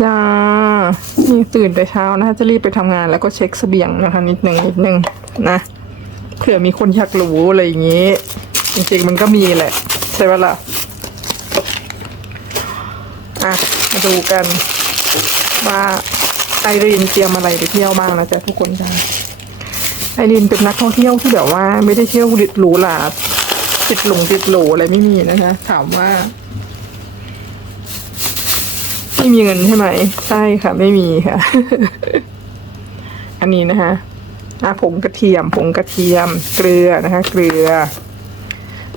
จ้านี่ตื่นแต่เช้านะคะจะรีบไปทำงานแล้วก็เช็คเสบียงนะคะ นิดหนึ่งนิดหนึ่งนะเผื่อมีคนอยากรู้อะไรอย่างนี้ จริงๆมันก็มีแหละ ใช่ปะล่ะอะมาดูกัน ว่าไอรีนเตรียมอะไรไปเที่ยวบ้างนะจ๊ะทุกคนจ้าไอรีนเป็นนักท่องเที่ยวที่แบบว่า ไม่ได้เที่ยวหรูหราติดหลงติดโหลอะไรไม่มีนะคะ ถามว่า ไม่มีเงินใช่ไหม ใช่ค่ะ ไม่มีค่ะ อันนี้นะคะอะผงกระเทียมผงกระเทียม เกลือนะคะ เกลือ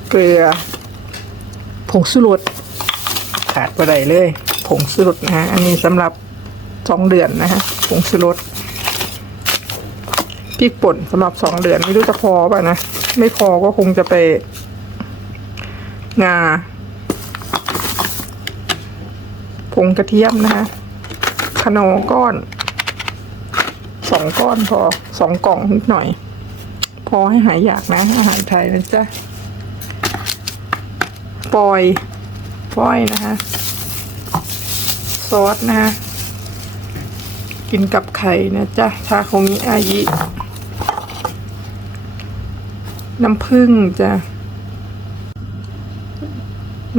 เกลือ ผงสุรสขาดไปไหนเลย ผงสุรสนะฮะอันนี้สำหรับสองเดือนนะฮะผงสุรสพริกป่นสำหรับสองเดือนไม่รู้จะพอป่ะนะ ไม่พอก็คงจะไปงา ผงกระเทียมนะคะขนอก้อนสองก้อนพอสองกล่องนิดหน่อย พอให้หายอยากนะ อาหารไทยนะจ๊ะปอยฟอยนะคะซอสนะคะกินกับไข่นะจ๊ะชาโคมิอายิน้ำผึ้งจ้ะ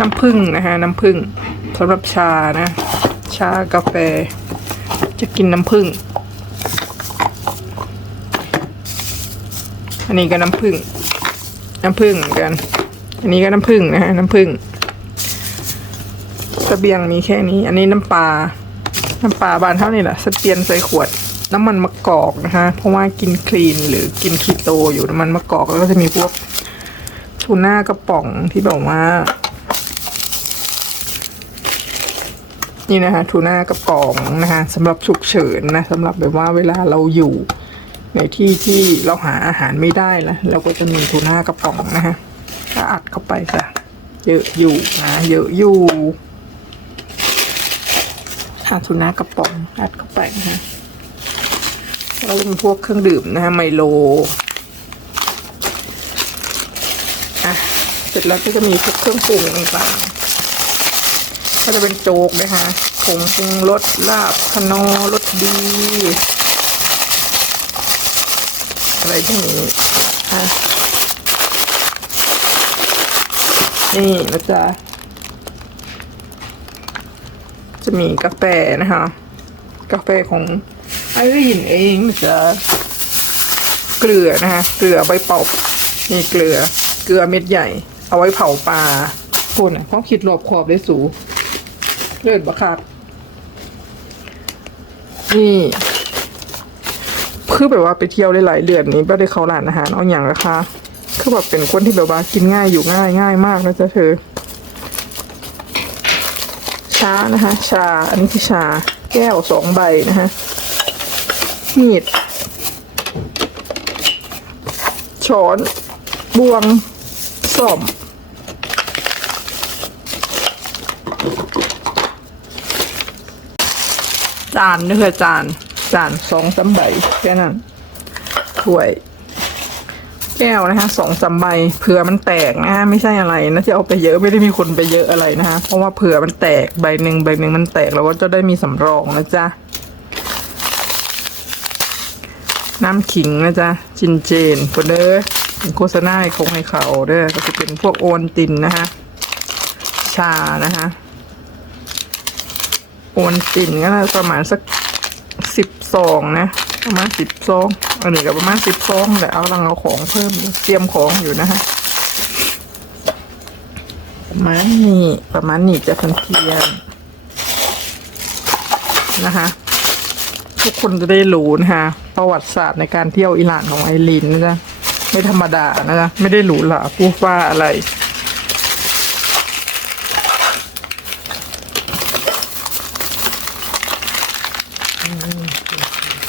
น้ำผึ้งนะคะ น้ำผึ้ง สำหรับชานะ ชากาแฟ จะกินน้ำผึ้งอันนี้ก็น้ำผึ้งน้ำผึ้งเหมือนกัน อันนี้ก็น้ำผึ้งนะฮะน้ำผึ้งสเบียงมีแค่นี้ อันนี้น้ำปลา น้ำปลาบานเท่านี้แหละสเตียนใส่ขวด น้ำมันมะกอกนะคะ เพราะว่ากินคลีนหรือกินคีโตอยู่น้ำมันมะกอกแล้วก็จะมีพวกทูน่ากระป๋องที่แบบว่า นี่นะคะทูน่ากระป๋องนะคะสำหรับฉุกเฉินนะสำหรับแบบว่าเวลาเราอยู่ ในที่ที่เราหาอาหารไม่ได้ละเราก็จะมีทูน่ากระป๋องนะคะก็อัดเข้าไปจ้ะเยอะอยู่นะเยอะอยู่อาทูน่ากระป๋องอัดเข้าไปนะคะแล้วก็เป็นพวกเครื่องดื่มนะคะไมโลอะเสร็จแล้วก็จะมีพวกเครื่องปรุงต่างๆ ก็จะเป็นโจกนะคะผงปรุงรสลาบคนอรสดี อะไรพวกนี้อะนี่นะจ๊ะจะมีกาแฟนะคะ กาแฟของไอรีนเองนะจ๊ะเกลือนะคะเกลือใบเป่านี่เกลือ เกลือเม็ดใหญ่ เอาไว้เผาปลาคุณอะเขาคิดรอบขอบได้สู เลิศบะครับนี่คือแบบว่าไปเที่ยวได้หลายเดือนนี้ไม่ได้เข้าร้านอาหารเอาอย่างละคะคือแบบเป็นคนที่แบบว่ากินง่ายอยู่ง่ายง่ายมากนะจ๊ะเธอชานะคะ ชา อันนี้คือชา แก้วสองใบนะคะมีด ช้อนบวงส้อมานนี่คือจานจานสองสามใบแค่นั้นถ้วย แก้วนะคะสองสามใบเผื่อมันแตกนะฮะไม่ใช่อะไรนะที่เอาไปเยอะไม่ได้มีคนไปเยอะอะไรนะฮะเพราะว่าเผื่อมันแตกใบหนึ่งใบหนึ่งมันแตกเราก็จะได้มีสำรองนะจ๊ะน้ำขิงนะจ๊ะจินเจนคนเด้อโฆษณาคงให้เขาเด้อก็จะเป็นพวกโอนตินนะคะชานะคะ นตินก็นะประมาณสักสิบซองนะ ประมาณสิบซอง อันนี้ก็ประมาณสิบซองแต่เอาลังเอาของเพิ่มเตรียมของอยู่นะฮะประมาณนี้ประมาณนี้จะพันเทียนนะคะ ทุกคนจะได้รู้นะคะประวัติศาสตร์ในการเที่ยวอิหร่านของไอรินนะจ๊ะไม่ธรรมดานะจ๊ะไม่ได้หรูหราฟูฟ้าอะไร muito.